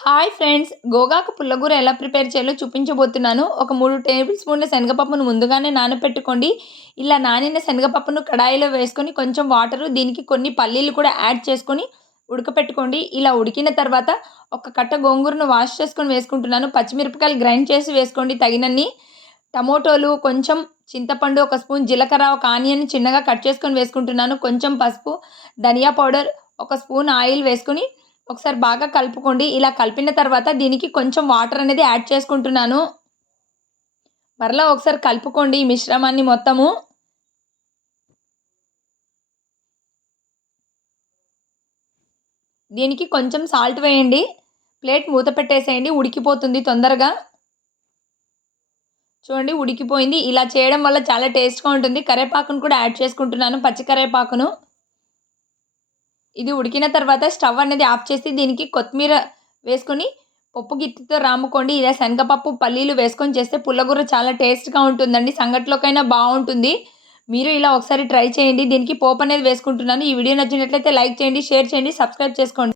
Hi friends గోగాకు పుల్లగూర ఎలా prepare చేయాలో చూపించబోతున్నాను. ఒక మూడు టేబుల్ స్పూన్ల శనగపప్పును ముందుగానే నానబెట్టుకోండి. ఇలా నానిన శనగపప్పును కడాయిలో వేసుకొని కొంచెం వాటరు దీనికి కొన్ని పల్లీలు కూడా యాడ్ చేసుకొని ఉడకపెట్టుకోండి. ఇలా ఉడికిన తర్వాత ఒక కట్ట గోంగూరను వాష్ చేసుకొని వేసుకుంటున్నాను. పచ్చిమిరపకాయలు గ్రైండ్ చేసి వేసుకోండి తగినన్ని. టమోటోలు కొంచెం చింతపండు ఒక స్పూన్ జీలకర్ర ఒక ఆనియన్ చిన్నగా కట్ చేసుకొని వేసుకుంటున్నాను. కొంచెం పసుపు ధనియా పౌడర్ ఒక స్పూన్ ఆయిల్ వేసుకొని ఒకసారి బాగా కలుపుకోండి. ఇలా కలిపిన తర్వాత దీనికి కొంచెం వాటర్ అనేది యాడ్ చేసుకుంటున్నాను. మరలా ఒకసారి కలుపుకోండి ఈ మిశ్రమాన్ని మొత్తము. దీనికి కొంచెం సాల్ట్ వేయండి. ప్లేట్ మూత పెట్టేసేయండి. ఉడికిపోతుంది తొందరగా. చూడండి ఉడికిపోయింది. ఇలా చేయడం వల్ల చాలా టేస్ట్గా ఉంటుంది. కరేపాకును కూడా యాడ్ చేసుకుంటున్నాను. పచ్చి కరేపాకును ఇది ఉడికిన తర్వాత స్టవ్ అనేది ఆఫ్ చేసి దీనికి కొత్తిమీర వేసుకొని పప్పు గిత్తితో రాముకోండి. ఇలా శనగపప్పు పల్లీలు వేసుకొని చేస్తే పుల్లగూర చాలా టేస్ట్గా ఉంటుందండి. సంగట్లోకైనా బాగుంటుంది. మీరు ఇలా ఒకసారి ట్రై చేయండి. దీనికి పోపు అనేది వేసుకుంటున్నాను. ఈ వీడియో నచ్చినట్లయితే లైక్ చేయండి షేర్ చేయండి సబ్స్క్రైబ్ చేసుకోండి.